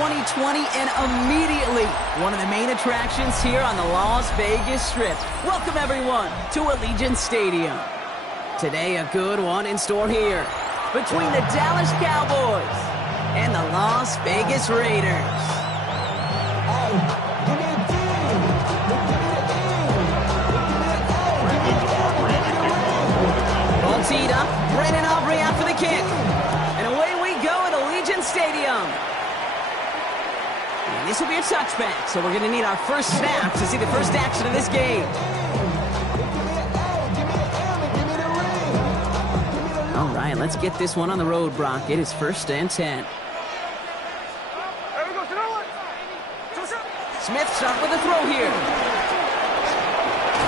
2020 and immediately one of the main attractions here on the Las Vegas Strip. Welcome everyone to Allegiant Stadium. Today a good one in store here between the Dallas Cowboys and the Las Vegas Raiders. All teed up, Brandon Aubrey out for the kick. And away we go at Allegiant Stadium. And this will be a touchback, so we're going to need our first snap to see the first action of this game. All right, let's get this one on the road, Brock. It is 1st and 10. Smith start with a throw here.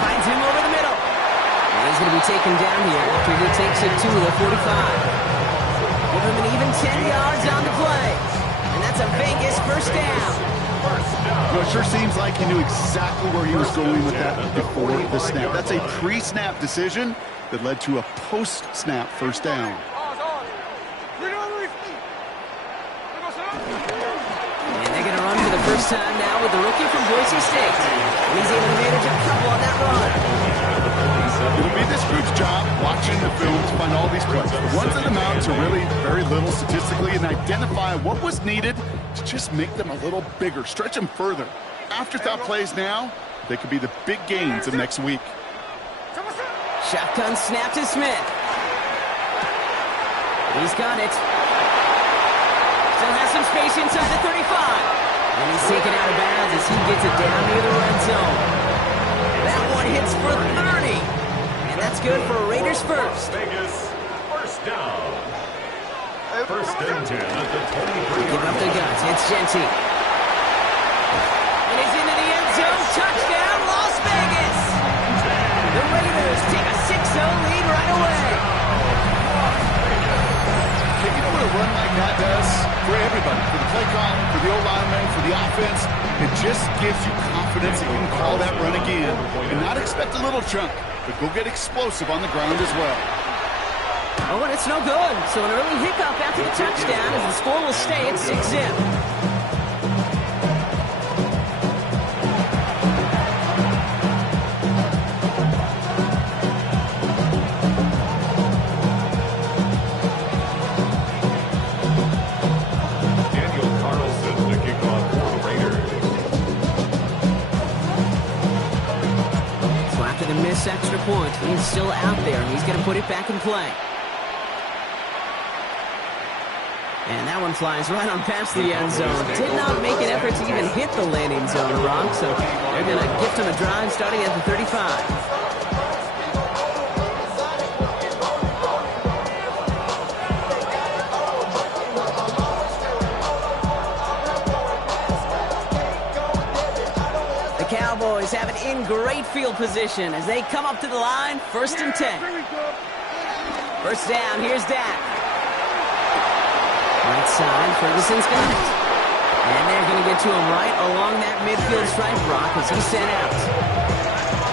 Finds him over the middle. And he's going to be taken down here after he takes it to the 45. Give him an even 10 yards on the play. And that's a Vegas first down. Well, it sure seems like he knew exactly where he was going with that before the snap. That's a pre-snap decision that led to a post-snap first down. And they're going to run for the first time now with the rookie from Boise State. And he's able to manage a couple on that run. It'll be this group's job watching the film to find all these plays. The ones that amount to really very little statistically and identify what was needed to just make them a little bigger, stretch them further. Afterthought plays now, they could be the big gains of next week. Shotgun snap to Smith. He's got it. Still has some space inside the 35. And he's taken out of bounds as he gets it down near the red zone. That one hits for 30. And that's good for Raiders first. Vegas, first down. 1st and 10 at the 23. Give up the guns. It's Genty. And he's into the end zone. Touchdown, Las Vegas. The Raiders take a 6-0 lead right away. You know what a run like that does for everybody, for the play call, for the O-lineman, for the offense? It just gives you confidence that you can call that run again and not expect a little chunk, but go get explosive on the ground as well. Oh, and it's no good. So an early hiccup after the touchdown as the score will stay at 6-zip. Extra point. He's still out there, and he's going to put it back in play. And that one flies right on past the end zone. Did not make an effort to even hit the landing zone, Brock, so they're going to gift him a drive starting at the 35. Cowboys have it in great field position as they come up to the line, 1st and 10. First down, here's Dak. Right side, Ferguson's got it. And they're going to get to him right along that midfield stripe, Brock, as he's sent out.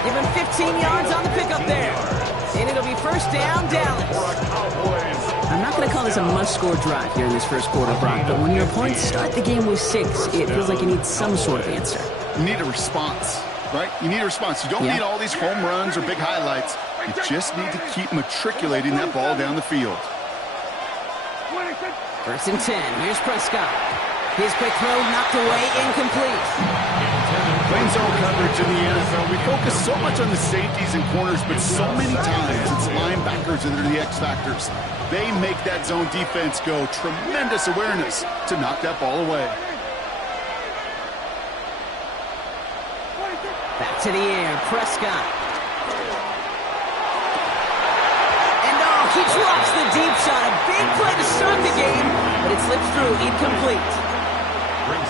Give him 15 yards on the pickup there. And it'll be first down, Dallas. I'm not going to call this a must-score drive here in this first quarter, Brock, but when your opponents start the game with 6, it feels like you need some sort of answer. You need a response, right? You need a response. You don't need all these home runs or big highlights. You just need to keep matriculating that ball down the field. 1st and 10. Here's Prescott. His quick throw knocked away, incomplete. Playing zone coverage in the NFL, we focus so much on the safeties and corners, but so many times it's linebackers that are the X factors. They make that zone defense go. Tremendous awareness to knock that ball away. Back to the air, Prescott. And he drops the deep shot. A big play to start the game, but it slips through, incomplete.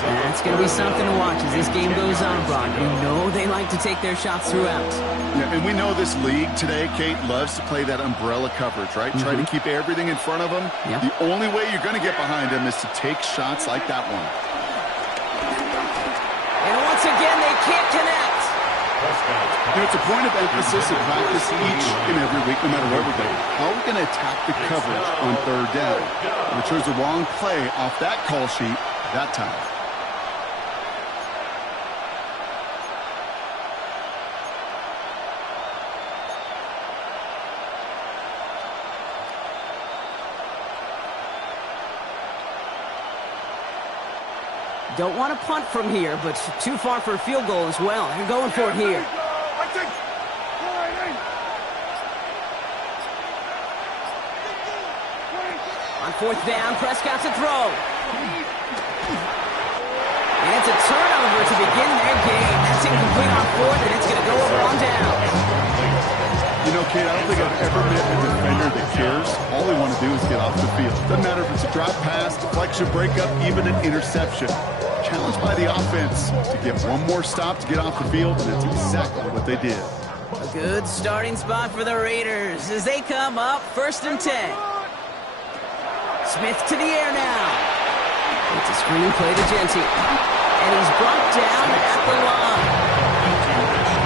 That's going to be something to watch as this game goes on, Brock. We know they like to take their shots throughout. Yeah, and we know this league today, Kate, loves to play that umbrella coverage, right? Try to keep everything in front of them. Yep. The only way you're going to get behind them is to take shots like that one. And once again, they can't connect. You know, it's a point of emphasis in practice each and every week, no matter where we go. How are we going to attack the coverage on 3rd down? We chose the wrong play off that call sheet that time. Don't want to punt from here, but too far for a field goal as well. They're going for it here. On fourth down, Prescott to throw. And it's a turnover to begin their game. That's incomplete on fourth, and it's going to go over on down. You know, Kate, I don't think I've ever met a defender that cares. All they want to do is get off the field. Doesn't matter if it's a drop pass, deflection, breakup, even an interception. Challenged by the offense to get one more stop to get off the field, and that's exactly what they did. A good starting spot for the Raiders as they come up 1st and 10. Smith to the air now. It's a screen play to Genty. And he's brought down at the line.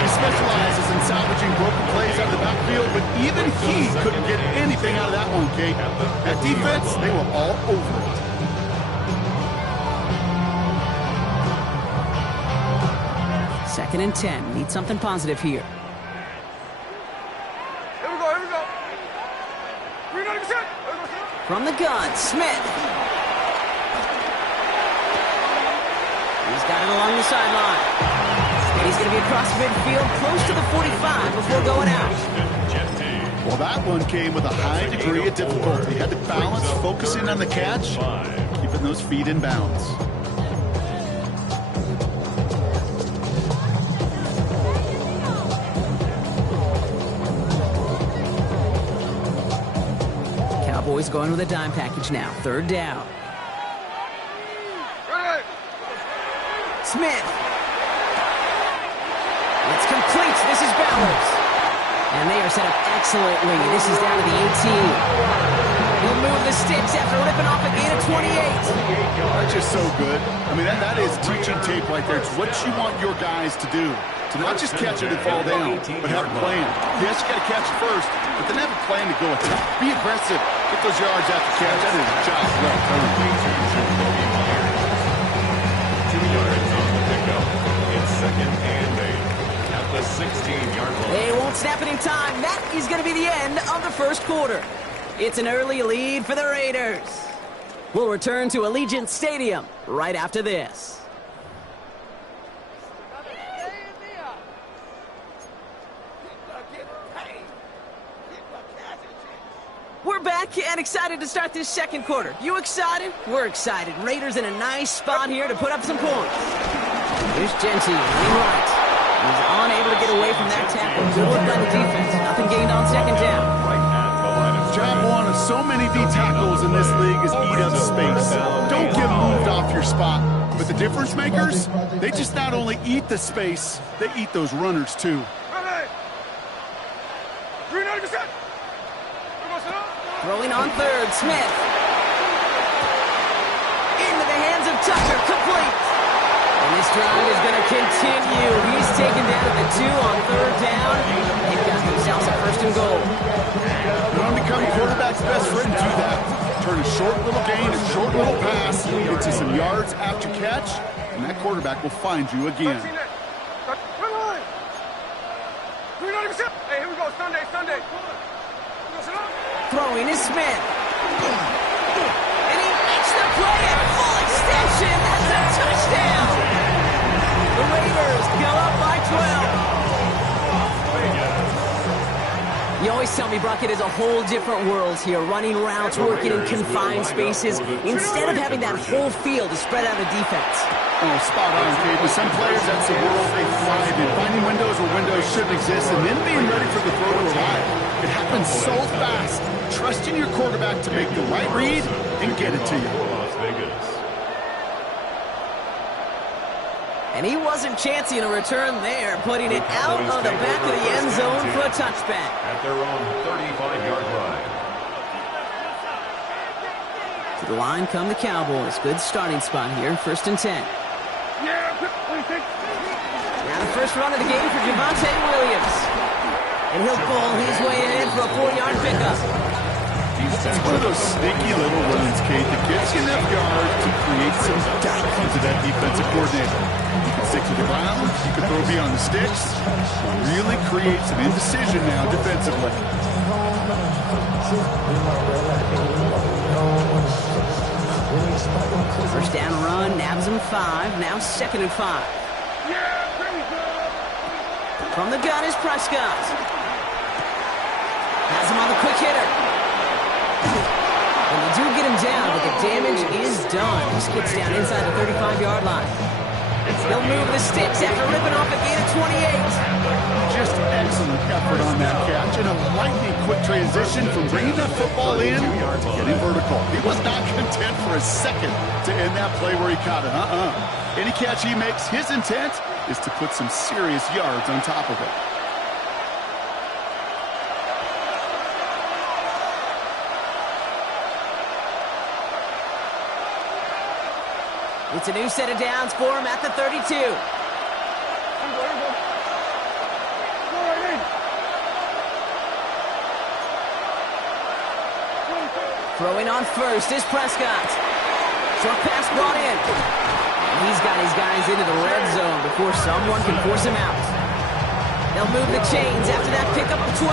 He specializes in salvaging broken plays out of the backfield, but even he couldn't get anything out of that one, Kate. That defense, they were all over it. 2nd and 10. Need something positive here. Here we go. 390%. From the gun, Smith. He's got it along the sideline. And he's going to be across midfield, close to the 45 before going out. Well, that one came with a high degree of difficulty. He had to balance, focusing on the catch, keeping those feet in bounds. Cowboys going with a dime package now. 3rd down. Smith. It's complete. This is Bowers. And they are set up excellently. This is down to the 18. He'll move the sticks after ripping off a gain of 28. That's just so good. I mean, that is teaching tape right there. It's what you want your guys to do. To not just catch it and fall down, but have a plan. Yes, you got to catch it first, but then have a plan to go attack. Be aggressive. Get those yards after catch. That is a job well done. 2 yards on the pickup. It's 2nd and 8 at the 16-yard line. They won't snap it in time. That is going to be the end of the 1st quarter. It's an early lead for the Raiders. We'll return to Allegiant Stadium right after this. We're back and excited to start this 2nd quarter. You excited? We're excited. Raiders in a nice spot here to put up some points. Here's Genty, lean right. He's unable to get away from that tackle. Good work by the defense. Nothing gained on 2nd down. Job one of so many D tackles in this league is eat up space. Don't get moved off your spot. But the difference makers, they just not only eat the space, they eat those runners too. 390%. Throwing on 3rd, Smith. Into the hands of Tucker, complete. And this drive is going to continue. He's taken down at the 2 on 3rd down. They've got themselves a 1st and goal. You want to become quarterback's best friend, do that. Turn a short little gain, a short little pass, gets you some yards after catch, and that quarterback will find you again. 390%. Hey, here we go. Sunday. Throwing is Smith. And he makes the play at full extension. That's a touchdown. The Raiders go up by 12. You always tell me, Brock, it is a whole different world here. Running routes, working in confined spaces, instead of having that whole field to spread out a defense. Oh, spot on, Kate. With some players, that's the world they thrive in. Finding windows where windows shouldn't exist, and then being ready for the throw to arrive. It happens so fast. Trusting your quarterback to make the right read and get it to you. Las Vegas. And he wasn't chancing a return there, putting it out of the back of the end zone for a touchback. At their own 35-yard line. To the line come the Cowboys. Good starting spot here, 1st and 10. Now the first run of the game for Javonte Williams. And he'll pull his way in for a 4-yard pickup. It's one of those sneaky little runs, Kate, that gets you enough yards to create some doubt into that defensive coordinator. You can stick to the ground, you can throw beyond the sticks, really create some indecision now defensively. First down run, now Gathers him 5. Now 2nd and 5. Yeah, there we go. From the gun is Prescott. Has him on the quick hitter. And they do get him down, but the damage is done. He skips down inside the 35-yard line. He'll move the sticks after ripping off a gain of 28. Just excellent effort on that catch and a lightning quick transition from bringing that football in to getting vertical. He was not content for a second to end that play where he caught it. Any catch he makes, his intent is to put some serious yards on top of it. It's a new set of downs for him at the 32. Here we go. Go right in. Throwing on first is Prescott. Short pass brought in. He's got his guys into the red zone before someone can force him out. They'll move the chains after that pickup of 12.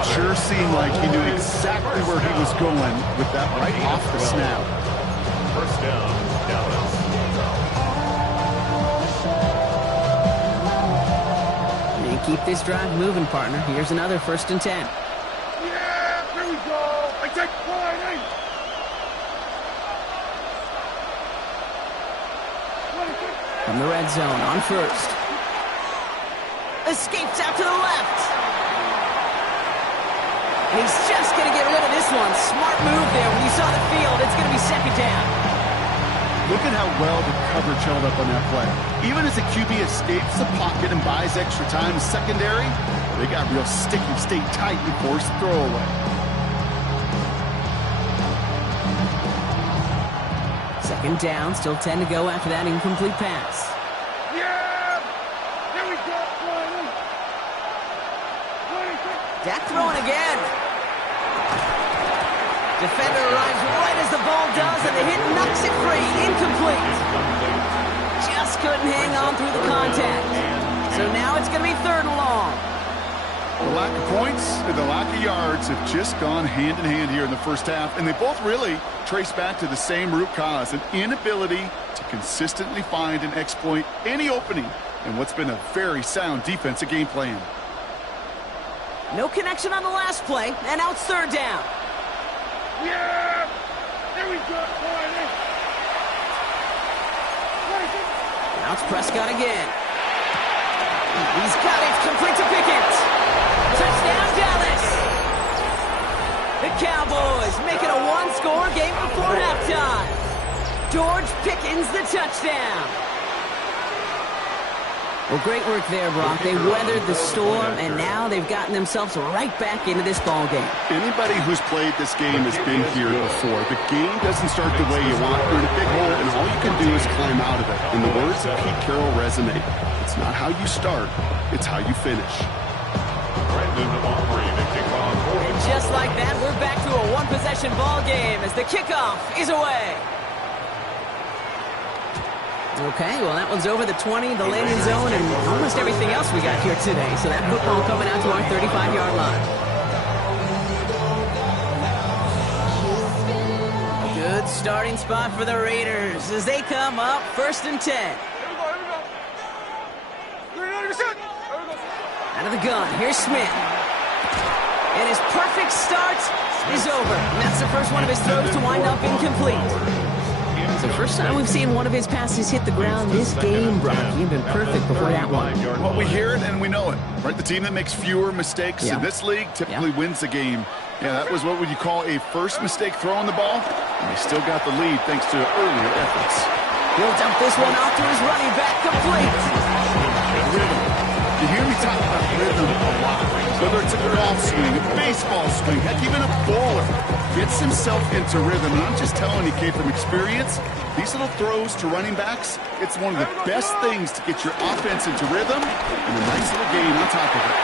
It sure seemed like he knew exactly where he was going with that right off the snap. First down, Dallas. They keep this drive moving, partner. Here's another 1st and 10. Yeah, there we go. I take right in. From the red zone on first. Escapes out to the left. And he's just going to get rid of this one. Smart move there. When you saw the field, it's going to be 2nd down. Look at how well the coverage held up on that play. Even as the QB escapes the pocket and buys extra time in secondary, they got real sticky, stayed tight and forced the throwaway. 2nd down, still 10 to go after that incomplete pass. Yeah, there we go. Dak throwing again. Defender arrives right as the ball does, and the hit knocks it free. Incomplete. Just couldn't hang on through the contact. So now it's going to be 3rd and long. The lack of points and the lack of yards have just gone hand in hand here in the first half, and they both really trace back to the same root cause, an inability to consistently find and exploit any opening in what's been a very sound defensive game plan. No connection on the last play, and now it's 3rd down. Yeah, there we go. Now it's Prescott again. He's got it, complete to Pickens. Touchdown, Dallas. The Cowboys make it a 1-score game before halftime. George Pickens the touchdown. Well, great work there, Brock. They weathered the storm, and now they've gotten themselves right back into this ball game. Anybody who's played this game has been here before. The game doesn't start the way you want. You're in a big hole, and all you can do is climb out of it. In the words of Pete Carroll resonate, it's not how you start, it's how you finish. Brandon Aubrey to kick off. And just like that, we're back to a one-possession ball game as the kickoff is away. Okay, well, that one's over the 20, the landing zone, and almost everything else we got here today. So that football coming out to our 35-yard line. Good starting spot for the Raiders as they come up 1st and 10. Here we go. 390%. There we go. Out of the gun, here's Smith. And his perfect start is over. And that's the first one of his throws to wind up incomplete. It's the first time we've seen one of his passes hit the ground this game, Brock. He'd been perfect before that one. Well, we hear it and we know it, right? The team that makes fewer mistakes in this league typically wins the game. Yeah, that was what would you call a first mistake throwing the ball, and they still got the lead thanks to earlier efforts. He'll dump this one off to his running back, complete. Rhythm. You hear me talk about rhythm a lot. Whether it's a golf swing, a baseball swing, heck, even a bowler gets himself into rhythm. And I'm just telling you, Kate, from experience, these little throws to running backs, it's one of the best things to get your offense into rhythm and a nice little game on top of it.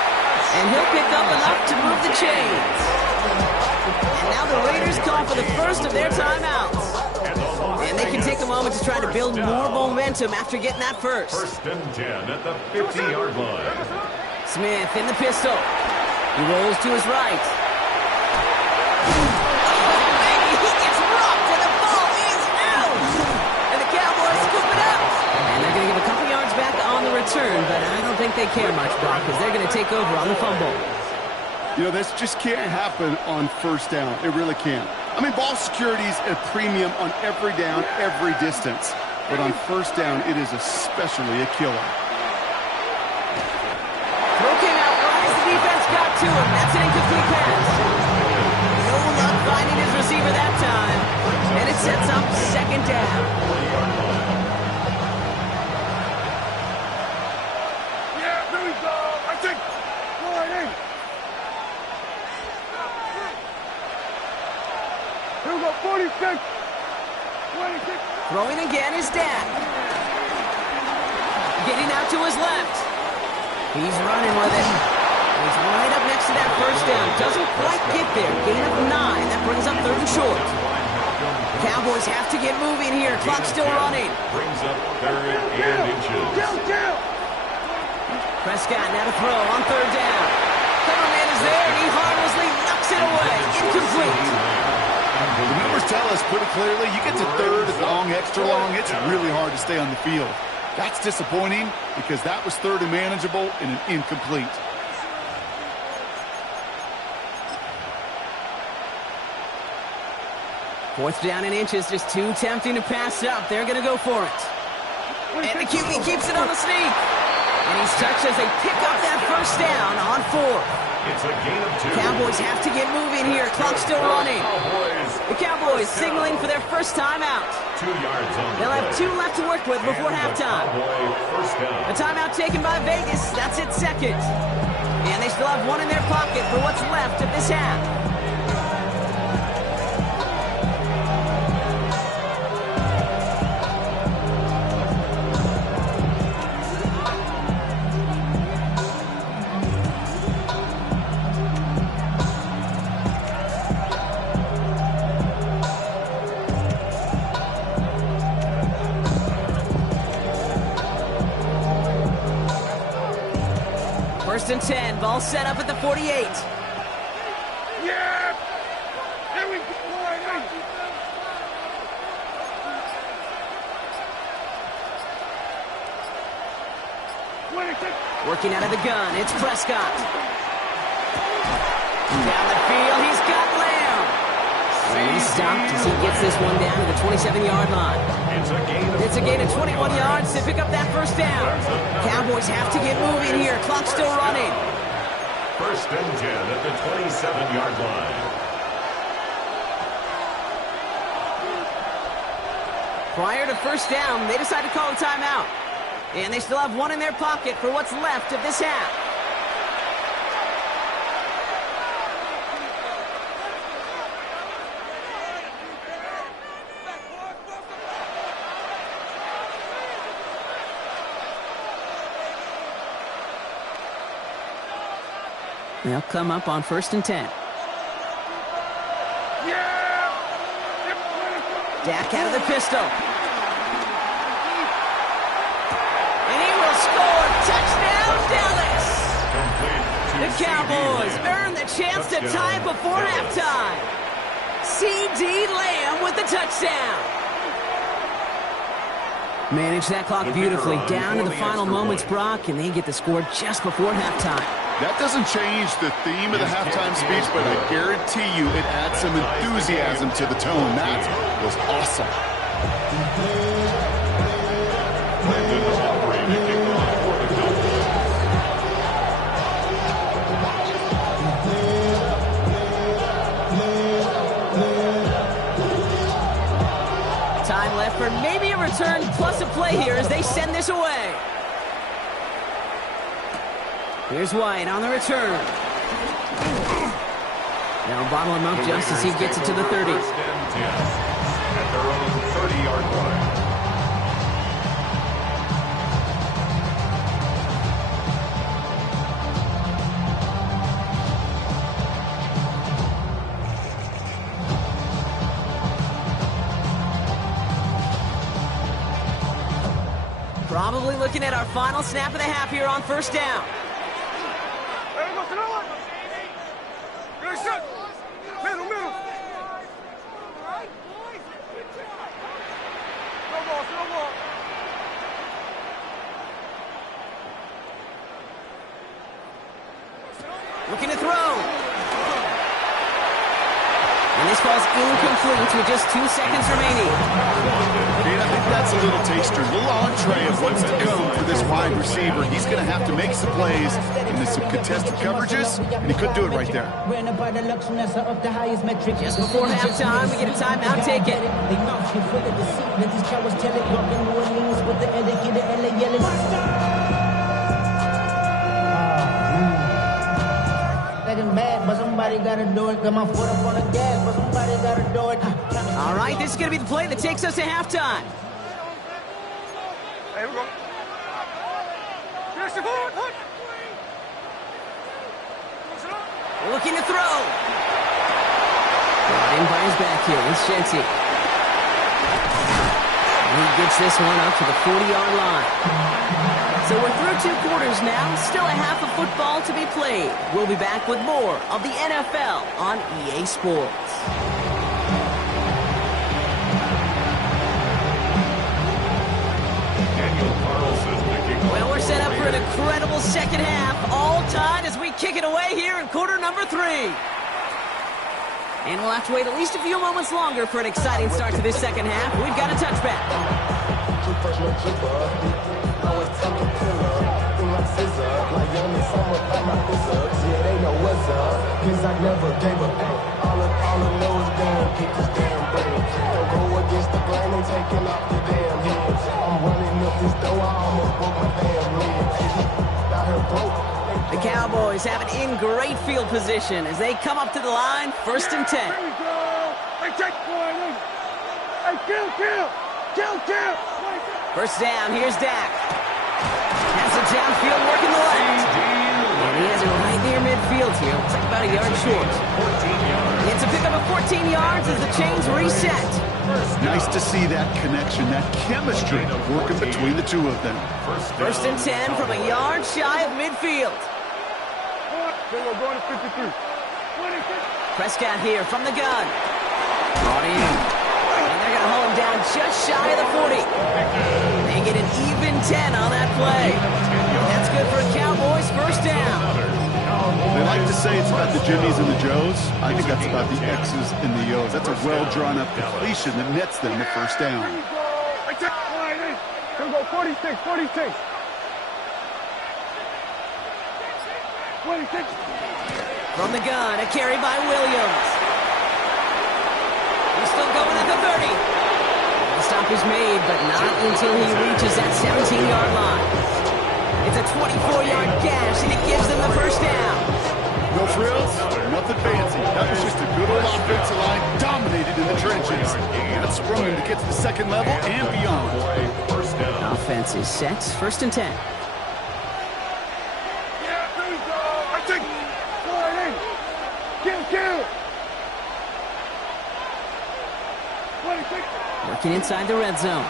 And he'll pick up enough to move the chains. And now the Raiders call for the first of their timeouts. And they can take a moment to try to build more momentum after getting that first. 1st and 10 at the 50-yard line. Smith in the pistol. He rolls to his right. Oh, baby, he gets rocked and the ball is out. And the Cowboys think they care much, Brock, because they're going to take over on the fumble. You know, this just can't happen on first down. It really can't. I mean, ball security's a premium on every down, every distance. But on first down, it is especially a killer. Throw came out right as the defense got to him. That's an incomplete pass. No luck finding his receiver that time. And it sets up second down. Yeah, there we go. I think. Go right in. Here we go, 46. 26. Throwing again is Dak. Getting out to his left. He's running with it. He's right up next to that first down. Doesn't quite get there. Gain of 9. That brings up third and short. Cowboys have to get moving here. Clock still running. Brings up third and inches. Down. Prescott now to throw on third down. Coverman is there, and he harmlessly knocks it away. Incomplete. The numbers tell us pretty clearly, you get to third and long, extra long, it's really hard to stay on the field. That's disappointing because that was third and manageable and an incomplete. Fourth down in inches, just too tempting to pass up. They're going to go for it. And the QB keeps it on the sneak. And he's touched as they pick up that first down on fourth. It's a gain of 2. Cowboys have to get moving here. Clock still running. The Cowboys signaling for their first timeout. 2 yards on the They'll have 2 left to work with before halftime. First down. A timeout taken by Vegas. That's it, second. And they still have 1 in their pocket for what's left of this half. First and 10, ball set up at the 48. Yeah. Here we go. Go right in. Working out of the gun, it's Prescott. Down the field, he's got Lamb. And he's stopped as he gets this one down to the 27-yard line. It's a gain of 21 yards to pick up that first down. Cowboys have to get moving here. Clock still running. First and 10 at the 27-yard line. Prior to first down, they decide to call a timeout. And they still have 1 in their pocket for what's left of this half. They'll come up on first and 10. Dak out of the pistol. And he will score. Touchdown, Dallas. The Cowboys earn the chance to tie before halftime. C.D. Lamb with the touchdown. Manage that clock beautifully. Down to the final moments, Brock, and they get the score just before halftime. That doesn't change the theme of the halftime speech, but I guarantee you it adds some enthusiasm to the tone. That was awesome. Time left for maybe a return plus a play here as they send this away. Here's White on the return. Now bottle him up just as he gets it to the 30. First and 10 at their own 30-yard line. Probably looking at our final snap of the half here on first down. Middle. No ball. Looking to throw. And this ball's incomplete with just 2 seconds remaining. And I think that's a little taster, a little entree of what's to come for this wide receiver. He's going to have to make some plays into some contested coverages, and he could do it right there. Just before halftime, we get a timeout taken. All right, this is going to be the play that takes us to halftime. Hey, here we go. Finish the ball. Look. Looking to throw. Brought in by his back here with Shenty. He gets this one up to the 40-yard line. So we're through 2 quarters now. Still a half of football to be played. We'll be back with more of the NFL on EA Sports. Well, we're set up for an incredible second half. All tied as we kick it away here in quarter number 3. And we'll have to wait at least a few moments longer for an exciting start to this second half. We've got a touchback. The Cowboys have it in great field position as they come up to the line, 1st and 10. Here we go. Hey, take one. Hey, kill. First down, here's Dak. Has it downfield, working the left. And he has it right near midfield here. Looks like about a yard short. It's a pickup of 14 yards as the chains reset. Nice to see that connection, that chemistry working between the two of them. 1st and 10 from a yard shy of midfield. Here we go, going to 53. 26. Prescott here from the gun. Brought in. And they're going to hold him down just shy of the 40. They get an even 10 on that play. That's good for Cowboys, 1st down. They like to say it's about the Jimmies and the Joes. I think that's about the X's and the O's. That's a well-drawn-up completion that nets them the 1st down. Here we go. Hey, take one. Here we go, 46. 26. From the gun, a carry by Williams. He's still going at the 30. The stop is made, but not until he reaches that 17-yard line. It's a 24-yard gash, and it gives them the 1st down. No frills, nothing fancy. That was just a good old offensive line, dominated in the trenches. And it sprung him to get to the 2nd level and beyond. Offense is set, 1st and 10. Kill. Working inside the red zone.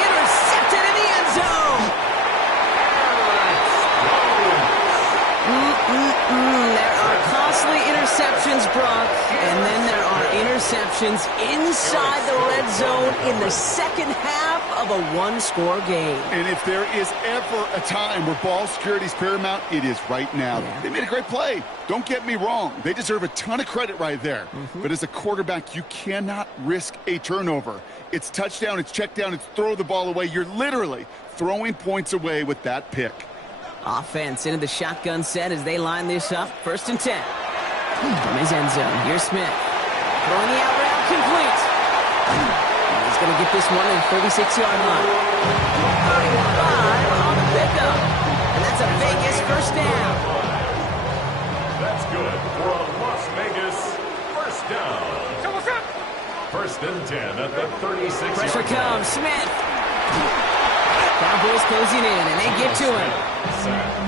Intercepted in the end zone. There are costly interceptions, Brock, and then there are interceptions inside the red zone in the second half of a 1-score game. And if there is ever a time where ball security is paramount, it is right now. Yeah. They made a great play. Don't get me wrong. They deserve a ton of credit right there. But as a quarterback, you cannot risk a turnover. It's touchdown, it's check down, it's throw the ball away. You're literally throwing points away with that pick. Offense into the shotgun set as they line this up. 1st and 10. From his end zone, here's Smith. Throwing the out route complete. And he's going to get this one at the 36-yard line. 35 on the pickup. And that's a Vegas 1st down. That's good for a Las Vegas 1st down. So what's up? 1st and 10 at the 36. Pressure comes. Smith. Cowboys closing in, and they get to him.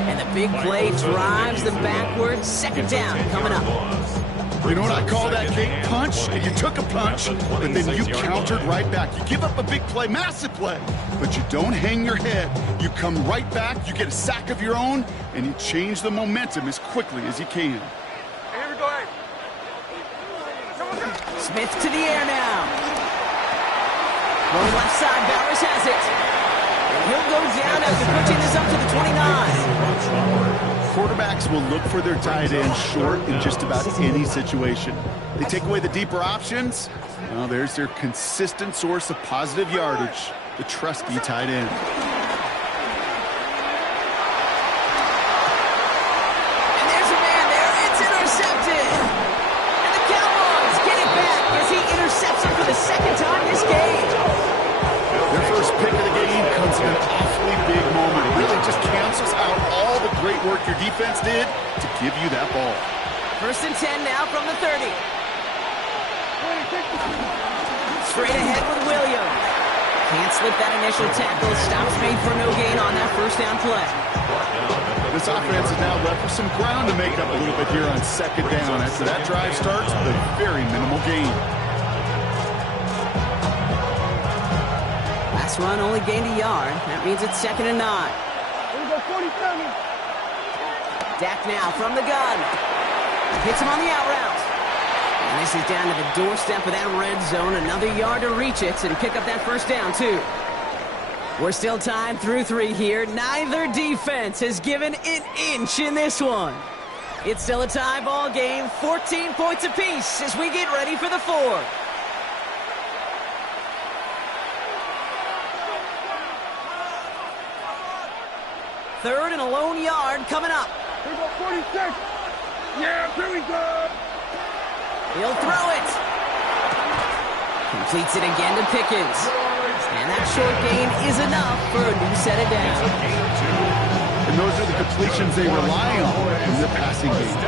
And the big play drives them backwards. 2nd down coming up. You know what I call that, Kate? Punch. And you took a punch, but then you countered right back. You give up a big play, massive play, but you don't hang your head. You come right back, you get a sack of your own, and you change the momentum as quickly as you can. Here we go, hey. So what's up? Smith to the air now. Going left side, Bowers has it. And he'll go down after pushing this up to the 29. Quarterbacks will look for their tight end short in just about any situation. They take away the deeper options. Well, there's their consistent source of positive yardage, the trusty tight end. And there's a man there. It's intercepted. And the Cowboys get it back as he intercepts him for the second time this game. Their first pick of the game comes in an awfully big moment. It really just cancels out all the great work your defense did to give you that ball. 1st and 10 now from the 30. Straight ahead with Williams. Can't slip that initial tackle. Stops made for no gain on that first down play. This offense is now left with some ground to make up a little bit here on 2nd down after that drive starts with a very minimal gain. Last run only gained a yard. That means it's 2nd and 9. Here we go, 47. Dak now from the gun. Hits him on the out route. And this is down to the doorstep of that red zone. Another yard to reach it and pick up that first down, too. We're still tied through 3 here. Neither defense has given an inch in this one. It's still a tie ball game. 14 points apiece as we get ready for the 4th. Third and a lone yard coming up. Here we go, 46. Yeah, here we go. He'll throw it. Completes it again to Pickens. And that short gain is enough for a new set of downs. And those are the completions they rely on in their passing game.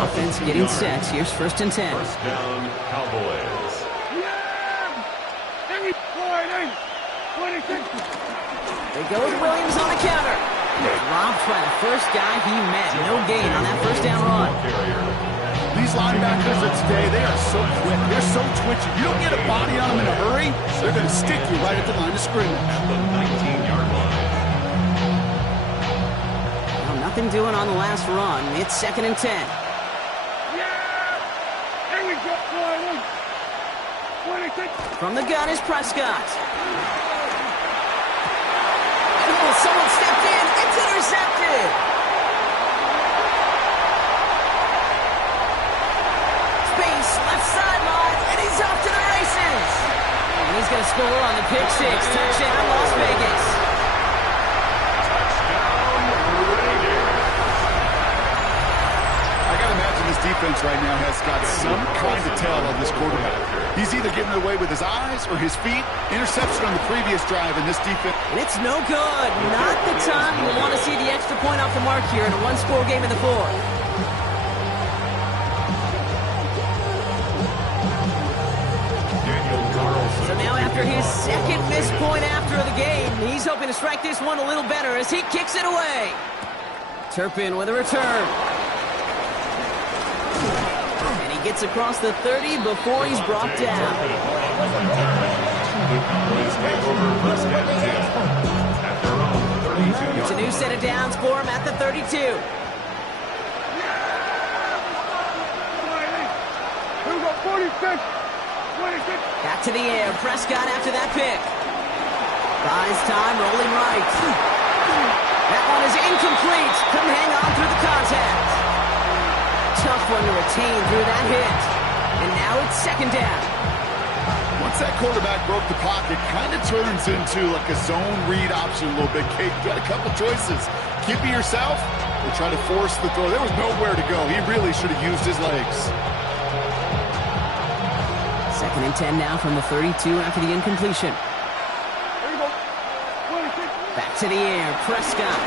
Offense getting set. Here's 1st and 10. First down, Cowboys. Yeah. Here we go, 26. They go with Williams on the counter. Robbed by the first guy he met. No gain on that first down run. These linebackers of today, they are so quick. They're so twitchy. You don't get a body on them in a hurry, they're going to stick you right at the line of scrimmage. At the 19-yard line. Well, nothing doing on the last run. It's 2nd and 10. Yeah. Here we go, 26. From the gun is Prescott. Oh, someone stepped in. It's intercepted. Space, left sideline, and he's off to the races. And he's going to score on the pick 6. Touchdown, Las Vegas. I got to imagine this defense right now has got some kind of tell on this quarterback. He's either getting it away with his eyes or his feet. Interception on the previous drive, and this defense... And it's no good. Not the time you want to see the extra point off the mark here in a one-score game in the 4th. So now after his second missed point after the game, he's hoping to strike this one a little better as he kicks it away. Turpin with a return. And he gets across the 30 before he's brought down. It's a new set of downs for him at the 32. Here we go, 46. 26. Back to the air. Prescott after that pick. Buys time, rolling right. That one is incomplete. Couldn't hang on through the contact. Tough one to retain through that hit. And now it's 2nd down. Once that quarterback broke the pocket, kind of turns into like a zone read option a little bit. Kate, you got a couple choices. Keep it yourself or try to force the throw. There was nowhere to go. He really should have used his legs. 2nd and 10 now from the 32 after the incompletion. Here we go, 26. Back to the air. Prescott.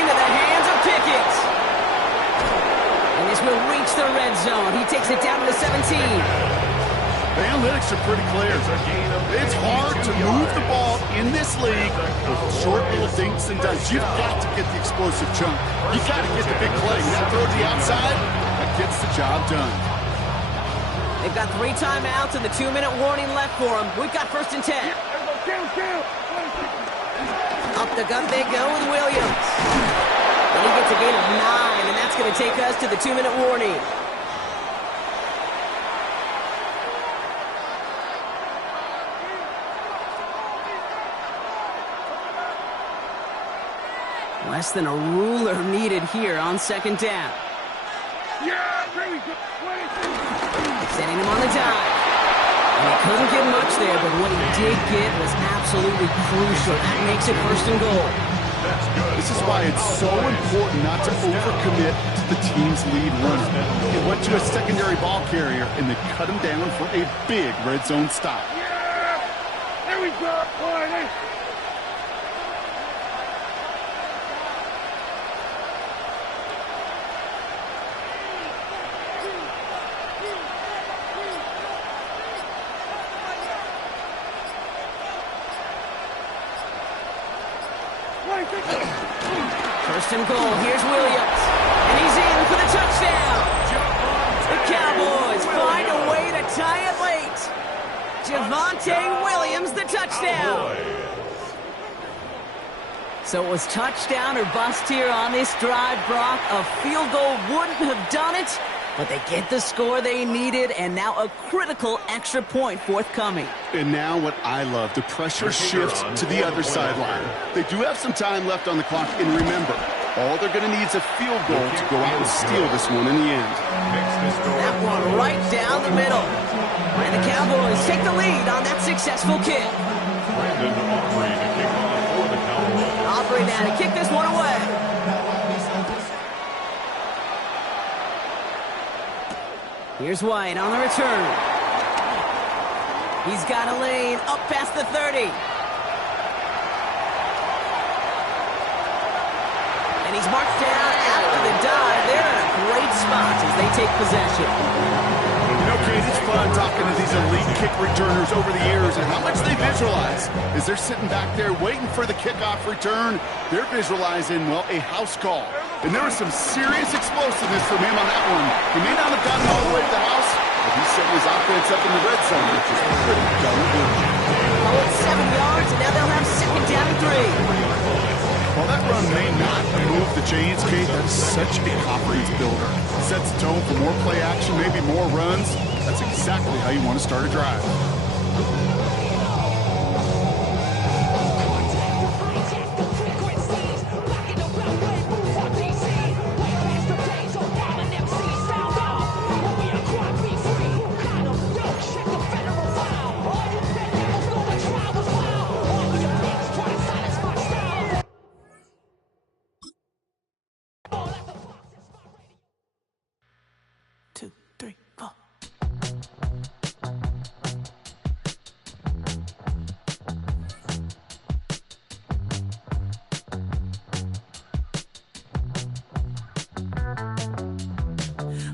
Into the hands of Pickett. And this will reach the red zone. He takes it down to the 17. The analytics are pretty clear. It's hard to move the ball in this league with short little dinks and dunks. You've got to get the explosive chunk. You've got to get the big play. That throw to the outside, that gets the job done. They've got 3 timeouts and the 2-minute warning left for them. We've got 1st and 10. Here we go, kill. 26. Up the gut they go with Williams. And he gets a gain of 9, and that's going to take us to the 2-minute warning. Less than a ruler needed here on second down. Yeah, there we go. Sending him on the dive. And he couldn't get much there, but what he did get was absolutely crucial. That makes it first and goal. This is why it's so important not to overcommit to the team's lead runner. It went to a secondary ball carrier, and they cut him down for a big red zone stop. Yeah, there we go. Boy, First and goal, here's Williams. And he's in for the touchdown. The Cowboys find a way to tie it late. Javonte Williams, the touchdown. So it was touchdown or bust here on this drive, Brock. A field goal wouldn't have done it, but they get the score they needed, and now a critical extra point forthcoming. And now what I love, the pressure shifts to the other sideline. They do have some time left on the clock, and remember, all they're going to need is a field goal to go out and steal this one in the end. That one right down the middle. And the Cowboys take the lead on that successful kick. Aubrey now to kick this one away. Here's White on the return. He's got a lane up past the 30. And he's marked down after the dive. They're in a great spot as they take possession. You know, Kate, it's fun talking to these elite kick returners over the years and how much they visualize. As they're sitting back there waiting for the kickoff return, they're visualizing, well, a house call. And there was some serious explosiveness from him on that one. He may not have gotten all the way to the house, but he's setting his offense up in the red zone, which is pretty darn good. Oh, it's 7 yards, and now they'll have second down and 3. While that run may not move the chains, Kate, that's such a confidence builder. Sets the tone for more play action, maybe more runs. That's exactly how you want to start a drive.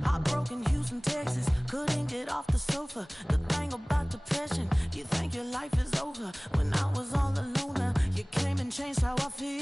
Heartbroken Houston, Texas, couldn't get off the sofa. The